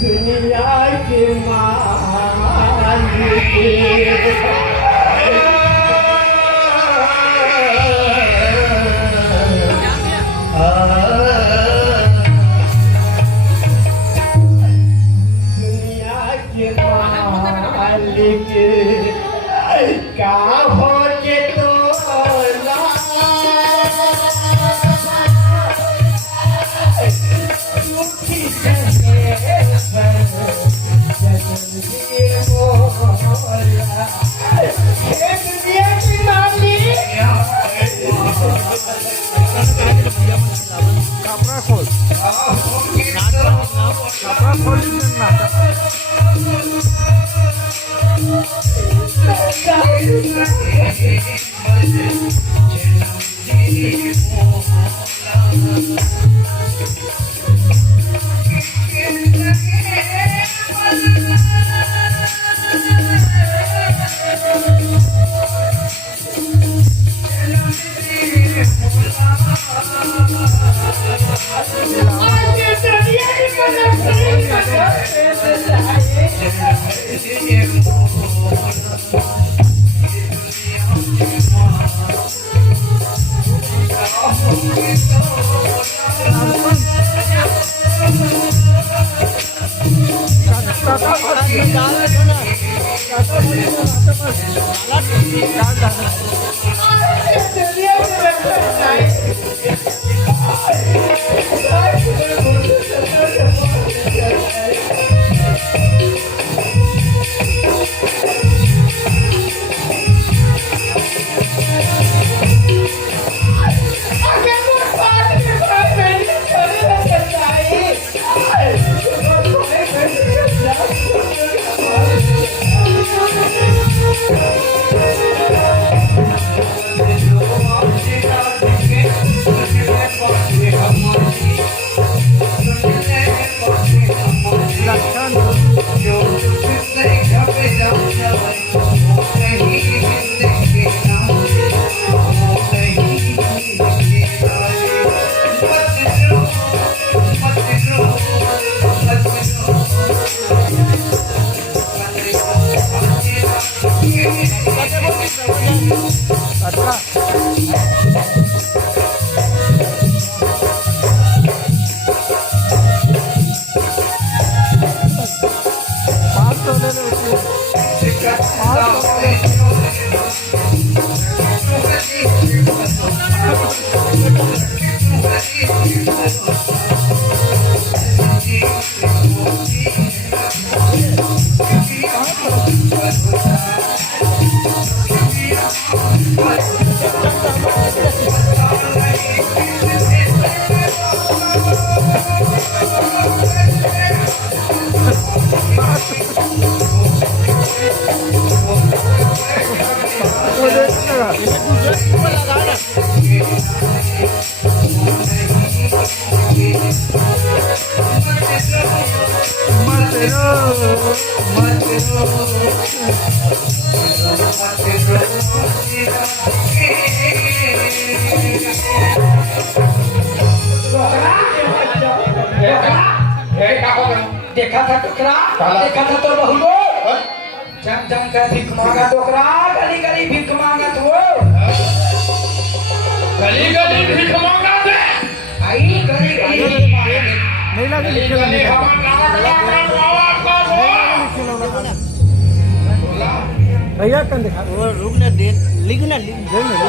दुनिया के मालिक दुनिया के मालिक का हो के तो कपड़ा खोल देखा था टोकरा, देखा था तो बहू को जम जम कर भीख मांगा टोकरा, गली गली भीख मांगा तो गली गली भीख मांगा दे आई गली गली नहीं लगे लिखे गली हमारा नाम भैया कन दिखा वो रुकने दे लिखना लिख दे ना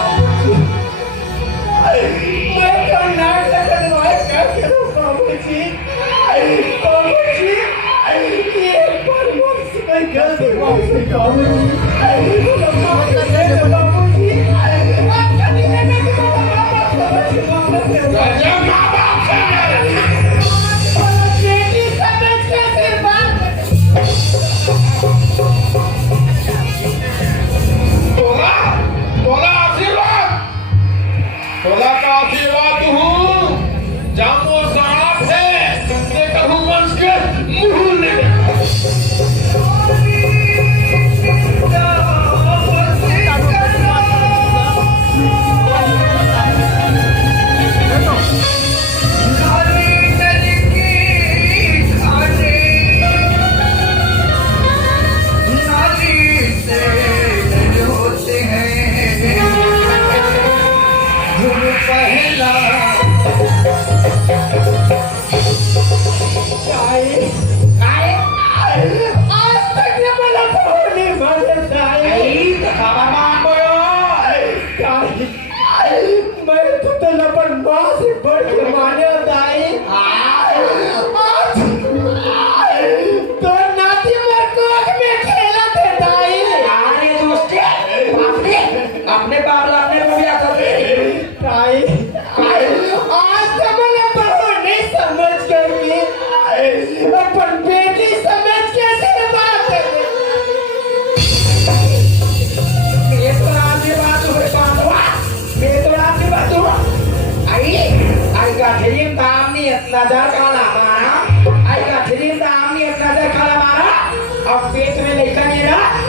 मैं तो नाक लगा दवाई कर करूं बाबूजी बाबूजी ये पर मुझसे मैं गलती बाबूजी बाबूजी तोला का आशीर्वाद हूँ जामो साहब है तुमने कभी वंश के मुंह ने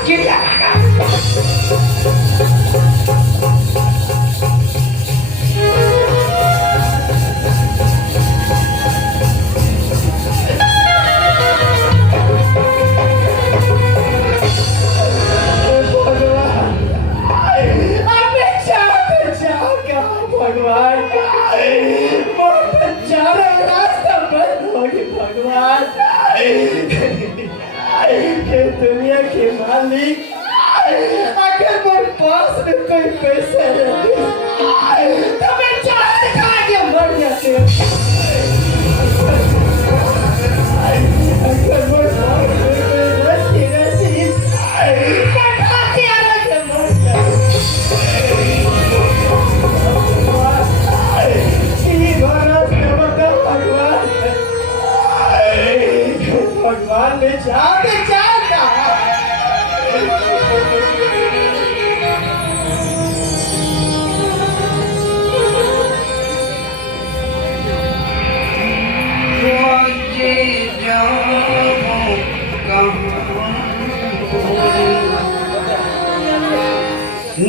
चिड़िया काका भगवान भगवान दुनिया के मालिक अगर मेरे पास में कोई पैसा रहते तो मैं चाहे खा के मर जाते अगर मेरे पास में कोई रहती मैं खा के आना के मर भगवान ने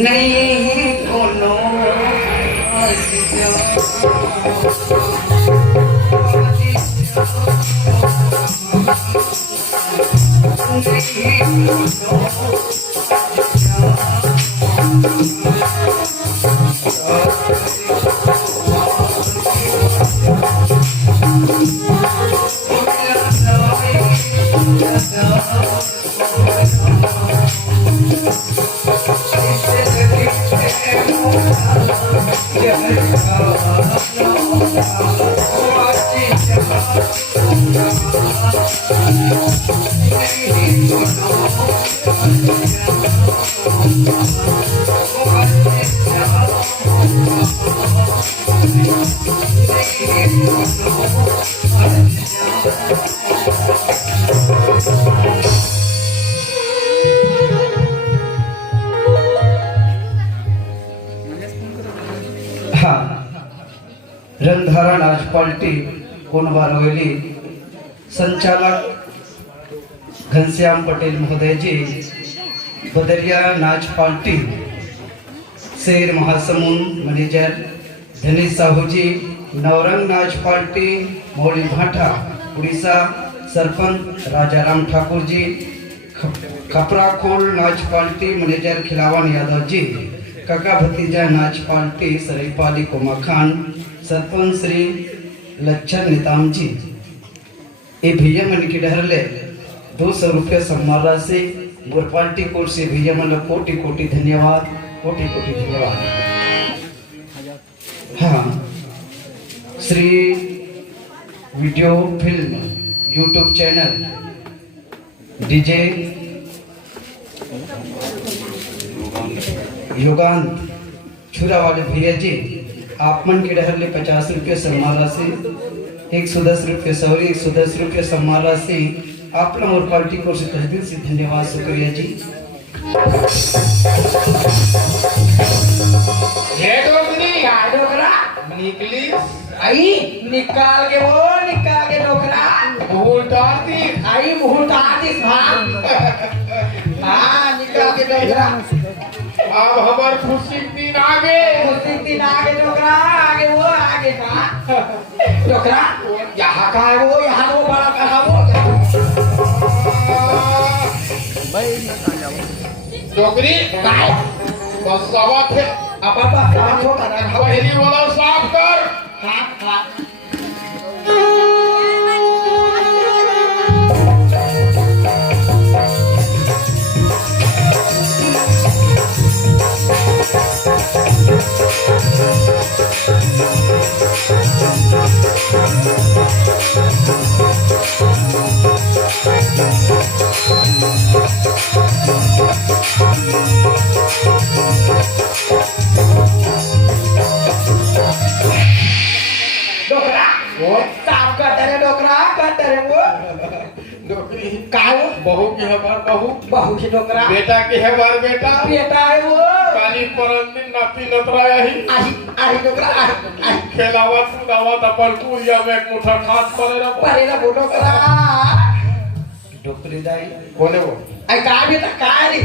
नहीं कोनो रंगधारा नाच पार्टी कोनवारवेली संचालक घनश्याम पटेल महोदय जी, बदरिया नाच पार्टी शेर महासमुंद मैनेजर धनीश साहू जी, नवरंग नाच पार्टी मौली भाटा उड़ीसा सरपंच राजाराम ठाकुर जी, खपराखोल नाच पार्टी मैनेजर खिलावन यादव जी, काका भतीजा नाच पार्टी सरायपाली कोमा खान, सरपंच श्री लच्छन निताम जी। ये भैया मन की डहरले 200 रुपया सम्मान राशि मोर पार्टी कोर्ट से भैया मन कोटि कोटि धन्यवाद, कोटि कोटि धन्यवाद। हाँ, Shri video film YouTube channel DJ Yogan Chhura वाले भैया जी, आप मन के डहर ले 50 रुपये सम्मान राशि, 110 रुपये सौरी, 110 रुपये सम्मान राशि आप लोग और पार्टी को से तहे दिल से धन्यवाद शुक्रिया जी। ये डोकरी डोकरा निकली आई निकाल के डोकरा उल्टाती आई मुहूर्ताती भाग हाँ निकाल के डोकरा। अब हमार खुशी के दिन आगे डोकरा आगे वो आगे का डोकरा यहाँ का है वो, यहाँ वो बड़ा का है वो डोकरी काय बस सवा थे अब साफ हो कर पहली वाला साफ कर। हाँ डोकरा वो साफ करते रहे वो डोकरी काय वो बहू की हमार बहू की डोकरा बेटा की हमार बेटा है वो काली परम दिन नाती नतराया ही आही डोकरा आही खेलावत कुदावत अपन कुलिया में एक मुठा खात परे ना परे ना वो डोकरा डोकरी दाई कोने वो आई काय बेटा काय रे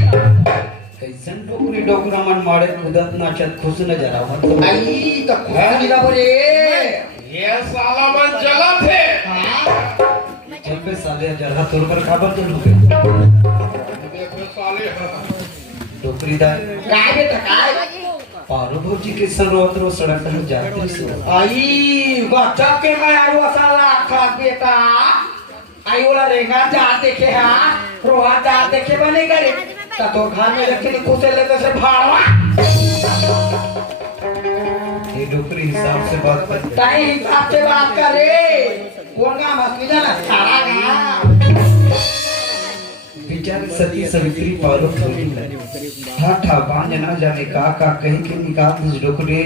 कैसन डोकरी डोकरा मन मारे कूदत नाचत खुश नजर आवत आई तो खुदा बरे ये साला मन चला थे जब पे साले जरा तोर पर खबर चलू देखो साले डोकरी दा काय बेटा काय पारो भौजी के सरोत रो सड़क पर जाती से आई गच्चा के मैं आयो साला खा बेटा आई वाला रेंगा जा देखे हां रोआ जा देखे बने करे तो घर में रखे खुसे लेते से भाड़वा ये डोकरी हिसाब से बात कर ताई हिसाब से बात करे कौन का मस्ती जाना सारा का बेचारी सती सवित्री पारो थोड़ी ठाठा बांझ ना जाने का कहीं के निकाल उस डोकरे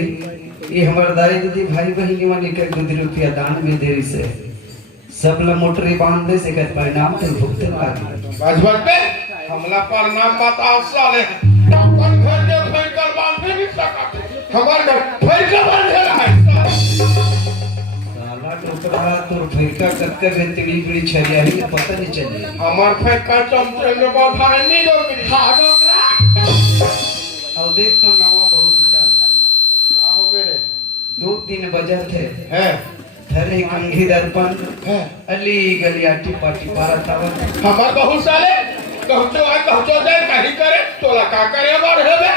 ये हमार दाई दीदी भाई बहनी वाले के 2 रुपया दान में देरी से सब ला मोटरी बांध दे से कर परिणाम तो भुगते लागे बस बस पे हमला पर नाम बता साले अपन घर के फैकर बांध नहीं सकते हमार घर फैकर बांधे है साला डोकरा तो फैका कक्का गंतड़ी बड़ी छरिया ही पता नहीं चली हमार फैकर चमचे में बैठा है नहीं डोकरी हां डोकरा और देख तो नवा बहु बिता क्या हो गए रे 2-3 बजे थे हैं थरे कंघी दर्पण अली गलियाटी पाटी पारा तावन हमार बहुत साले कहचो जाए कहीं करे तोला का करे बार है बे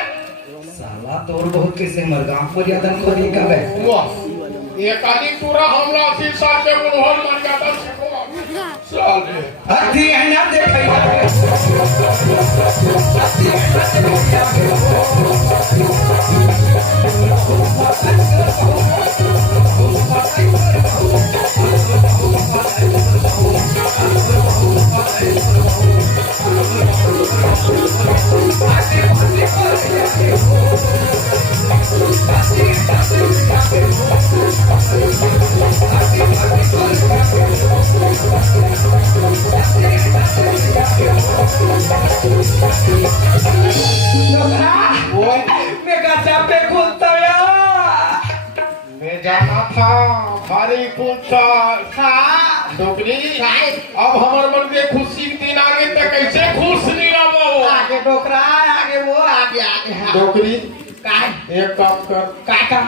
साला तोर बहुत कैसे मरगाम पर यादन करी का बे वाह ये काली पूरा हमला 80 साल के मोहन मन जाता सिखो साले अति है ना देखै अति मैं जाना था भारी पूछा डोकरी अब हमार मन के खुशी के दिन आगे तक कैसे खुश नहीं रहो आगे डोकरा आगे वो आगे आगे हाँ डोकरी काय एक काम कर काय का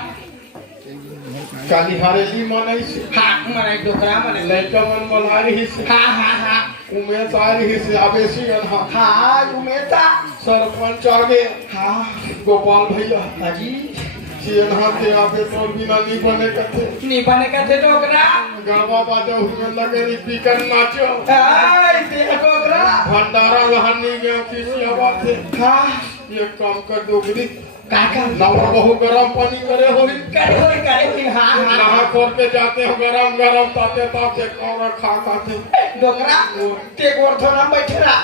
काली हरेली मनाई से हाँ मने डोकरा मने लड़का मन मला रही से हाँ हाँ हाँ उमेश आ रही से आवेशी अनहा हाँ उमेशा सरपंच आगे हाँ गोपाल भैया हाजी चिन्हा के आगे तो बिना नहीं बने कथे नी बने का थे डोकरा गरबा बाजा हुए लगे री पीकर नाचो हाय ते डोकरा भंडारा वहानी में किसी आवाज है हाँ ये काम कर डोगरी काय का नवा बहु गरम पानी करे होई करे हुई हाँ हाँ नहा खोल के जाते हो गरम गरम ताते ताते कौन खा खाते डोकरा ते गोरधोना बैठे रहा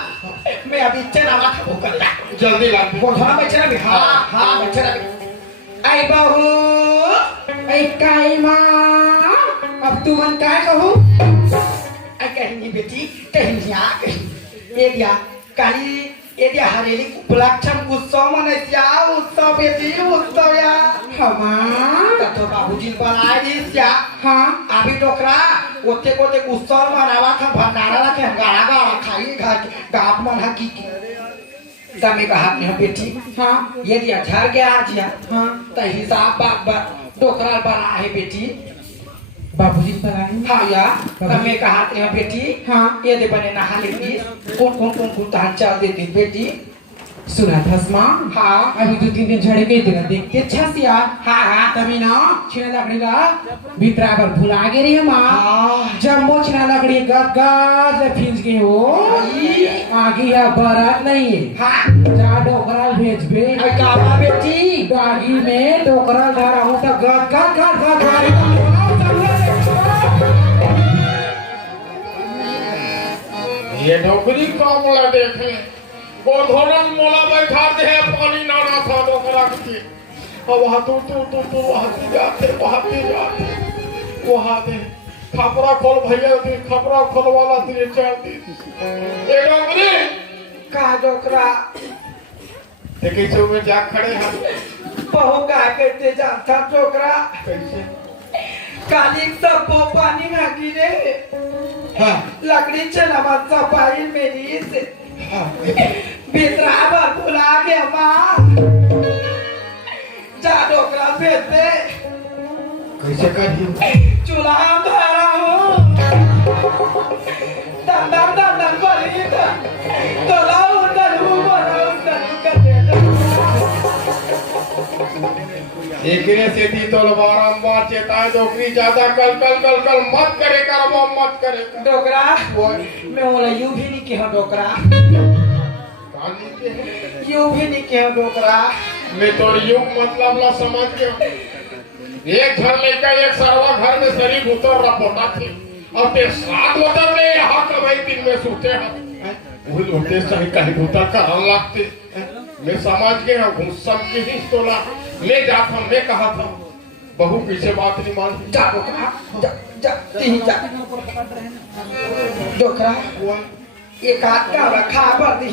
मैं अभी चना माथा भूकर ला जल्दी ला गोरधोना बैठे रहा हाँ हाँ बैठे रहा आई बहू आई काय माँ अब तू मन काय कहूँ आई कहीं बेटी कहीं आ ये दिया काली ये दिया हरेली कुपलाक्षम उत्सव मनायच्या उत्सव बेटी उत्सव या हमा तो बाबूजी बनाए दिस या हाँ अभी डोकरा ओते कोते उत्सव मनावा था भंडारा रखे गाड़ा गाड़ा खाई गाप मना की तमे कहा ने बेटी हाँ ये दिया झर गया आज या हाँ तो हिसाब बात डोकरा बना है बेटी बाबूजी बनाए हाँ या तमे कहा ने बेटी हाँ ये दे बने नहा लेती कौन तान चाल देती बेटी सुना था माँ हाँ अभी 2-3 दिन झड़े गई तेरा देखते अच्छा सिया हाँ हाँ तभी ना छिना लकड़ी का भीतराबर भुला गए रही है माँ हाँ जब वो छिना लकड़ी गगाज फिंज गए हो आगे या बारात नहीं है हाँ जा डोकरा भेज बे आई काला बेटी डागी में डोकरा धरा हूँ तो गगाज ये डोगरी काम ला देखे गोधोरन मोला बैठा दे पानी नाना था डोकरा की अब वहाँ तू वहाँ जाते वहाँ दे खपरा खोल भैया दी खपरा खोल वाला तेरे चार दी ये डोगरी का डोकरा देखे छो में जा खड़े हैं बहु का करते जाता डोकरा कैसे काली सब पानी मांगी रे हाँ लकड़ी चला मत पाई मेरी से बेतरा बुला के माँ जा डोकरा भेज दे कैसे करी चूल्हा धारा हूँ दंदन बली तलाऊ तलू बनाऊ तलू कर दे एक से दी तो बारंबार चेताए डोकरी ज्यादा कल मत करे कर वो मत करे डोकरा मैं बोला यूं भी नहीं कहा डोकरा यूं भी नहीं कहा डोकरा मैं तो युग मतलब ला समझ गया एक घर लेकर एक सरवा घर में शरीफ उतर रहा पोटा थे और ते सात उतर में यहाँ कमाई दिन में सोते हैं वो लोटे सही कहीं उतर कर लगते मैं समझ गया गुस्सा की ही तोला ले जाता मैं कहा था बहू पीछे बात नहीं मान जा डोकरा जा तीन जा डोकरा एक हाथ का रखा पर दी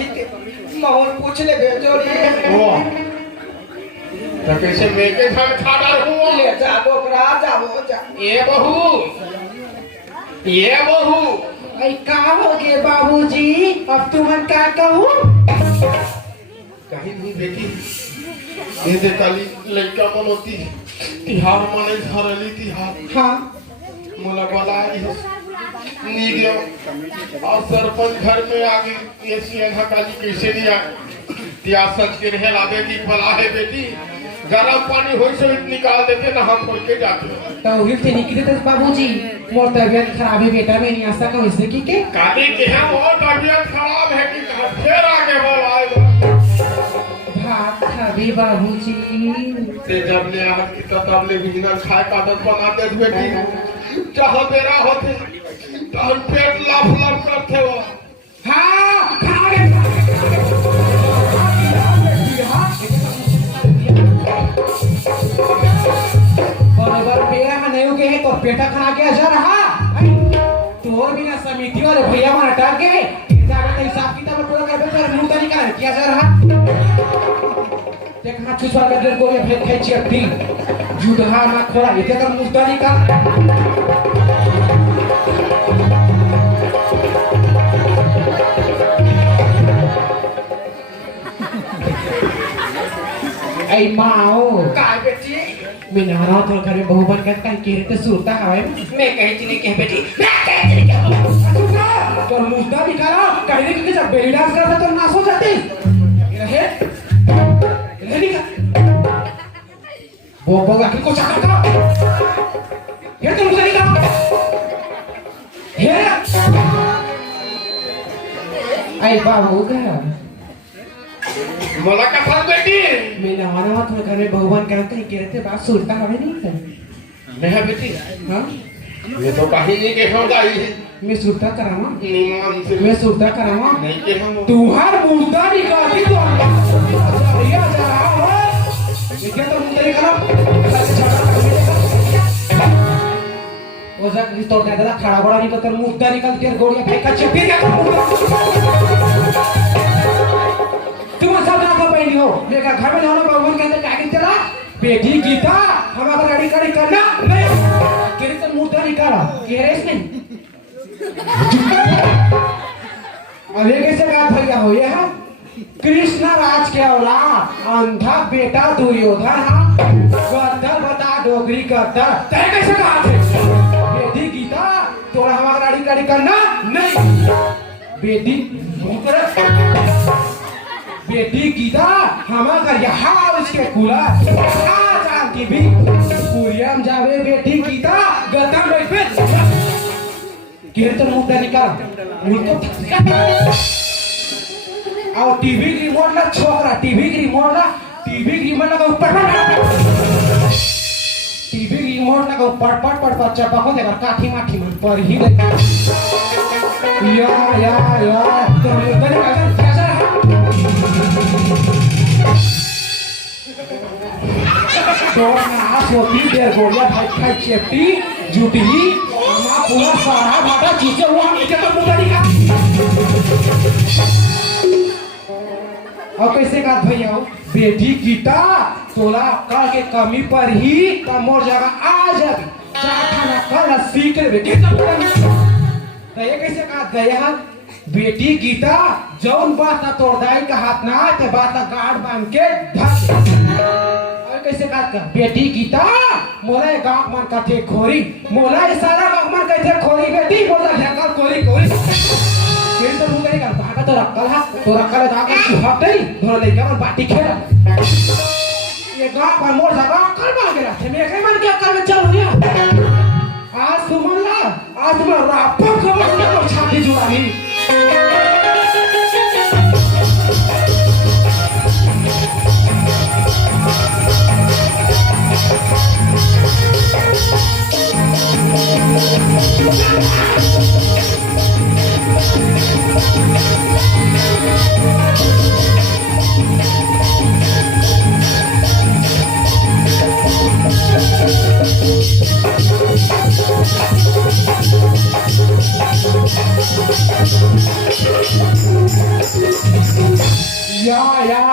मोहन पूछ ले भेजो रे वो तो कैसे मैं के घर खा डाल हुआ ले जा डोकरा जा वो जा ये बहू आई का हो गए बाबूजी अब तुमन क्या कहूँ कहीं नहीं बेटी ये दे काली लड़का मनोती तिहार माने धरली तिहार हाँ मोला वाला नहीं गयो और सरपंच घर में आ गई ये सिंहा काली कैसे नहीं आए तिया सच के रहे लादे की फला है बेटी गरम पानी हो से निकाल देते ना हम खोल के जाते तो हिल से निकले थे बाबूजी मोर तबियत खराब है बेटा मैं नहीं आ सका वैसे की के काली के है वो तबियत खराब है कि फिर आगे बोल आएगा भात खाबी बाबूजी ते जब ले आहत की तब ले बिना खाए का आदत बना दे बेटी जहां तेरा होते तो पेट लाफ करते हो हाँ खा गए बराबर पेड़ा नहीं हो गए तो पेटा खा के जा रहा तोर बिना समिति वाले भैया मार अटक गए जाकर हिसाब किताब पूरा कर दे मुंह तो निकाल किया जा रहा देखना चुसवा के को ये भेद खाई चिपटी जुड़हा ना खोला ये कर मुंह तो निकाल आई माओ काय बेटी मिनारा तो करे बहुबन का कहीं केरे तो सूरता हवे मैं कही नहीं कह बेटी मैं कही नहीं कह तो मुद्दा निकाला कहीं कि जब बेली डांस करता तो नास हो जाती रहे निकाल वो बोगा कि कुछ कर ये तो मुझे निकाल हे आई बाबू का मला कथा बेटी मिनारा तो करे बहुबन का कहीं केरे तो बात सूरता हवे नहीं नहीं बेटी हां ये तो कहीं नहीं के हो जाई मैं सूरता करावा निमान से मैं सूरता करावा नहीं के हम तुम्हार मुद्दा निकाली तो भैया जा रहा हो ये क्या तो मुद्दा निकाला वो जब इस तो दादा खड़ा बड़ा निकल तो मुद्दा निकल के गोड़िया फेंक के फिर क्या तुम सब ना कर पाएंगे हो लेकर घर में जाओ बाबू के अंदर क्या चला बेटी गीता हमारा गाड़ी गाड़ी करना नहीं केरे तो मुद्दा निकाला केरे नहीं और ये कैसे बात भैया हो ये है कृष्ण राज के औलाद अंधा बेटा दुर्योधन गद्दर बता डोगरी गद्दर तय कैसे कहा थे बेटी गीता तोड़ा हमारा गाड़ी गाड़ी करना नहीं बेटी बेटी गीता हमारा यहाँ उसके कुला जानती भी पूरियम जावे बेटी गीता गद्दर बैठ पे कीर्तन मुद्दा निकाल उनको और टीवी की रिमोट ला छोकरा टीवी की रिमोट ला ऊपर टीवी की रिमोट ला ऊपर पट चपको देकर काठी माठी मन पर ही या तो मुद्दा निकाल कैसा रहा तो ना सोती देर गोलियां भाई चेपटी जुटी पूरा सारा भाटा चीजें हुआ क्या तो मुद्दा निकाल और कैसे बात भैया हो बेटी गीता तोला अक्कल के कमी पर ही मोर जगह आ जाबी चार खाना कर सीख ले बेटी तो ये कैसे बात गया बेटी गीता जौन बात ना तोड़ दाई का हाथ ना ते बात ना गाड़ बांध के धस और कैसे बात कर बेटी गीता मोला गांव मन का थे खोरी मोला सारा गांव मन का थे खोरी बेटी मोला ढेकर खोरी खोरी फिर तो मुझे कर भागा तो रखल है दागा सुहाग नहीं धोने लेके मन बाटी खेला ये गांव पर मोर जगह कर मांगे रहा थे मैं कहीं मन क्या कर चल हो गया आज तुम रापा खबर छाती जुड़ा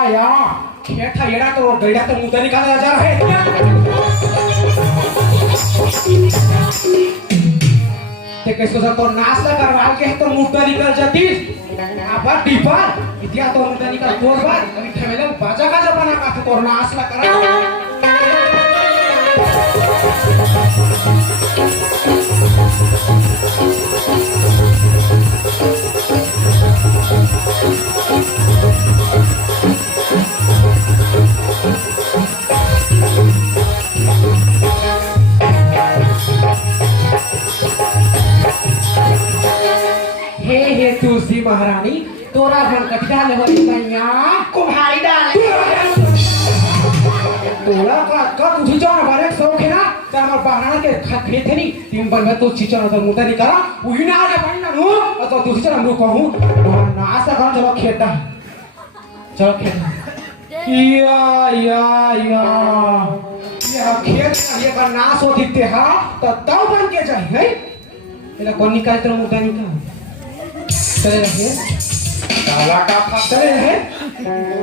या खेत है येड़ा तो गैड़ा तो मुंह निकाला जा रहा है ते कैसे तो नाश्ता करवा के तो मुंह निकल जाती अब डीपा इतिया तो मुंह निकल तोड़ बार अभी ठमेले बाजा का जमाना का तो नाश्ता करा हे तुलसी महारानी तोरा घर कटिया ले हो मैया कुम्हारी डाल तोरा का तुझी जान बारे शौक है ना तो हमर बहना के खेत है नी तीन बन में तो चिचन तो मुंह नहीं करा वही ना आ पानी ना नु तो तुझी चल हम कहूं नाश्ता कर चलो खेत चलो खेत या खेत ये का नाश हो दिते हा तो तब बन के जाए है एला कोन निकाल तो मुंह निकाल चले रहे काला का था चले रहे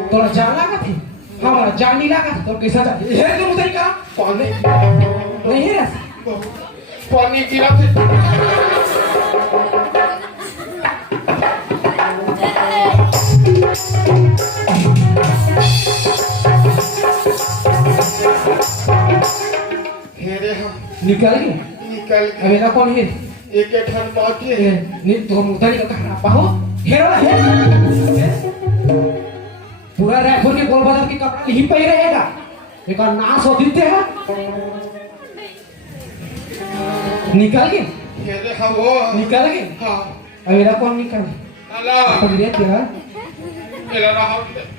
तोरा जाला का थी हमारा जानी लगा तो कैसा जा ये तो मुझे का कौन नहीं है पानी गिरा थे हेरे हम निकल गए निकल अबे ना कौन है एक ठन बात है नहीं तो मुझे नहीं का पाहो हेरो है पूरा रायपुर के गोल बाजार के कपड़ा ही पहन रहेगा एक नाश हो दिते हैं निकल गए हेरे हम वो निकल गए हाँ अबे ना कौन निकल अल्लाह पकड़े क्या मेरा रहा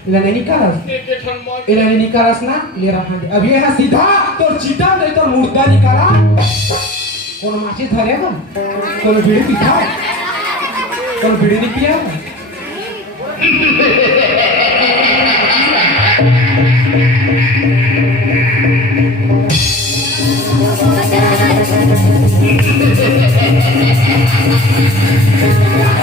इला नहीं निकालस एक ठन बात इला नहीं निकालस ना ले रहा है अब ये है सीधा तो चीता नहीं तो मुर्दा निकाला कौन माची धरेगा कौन बीड़ी पीता कौन बीड़ी नहीं पिया Ha ha ha ha!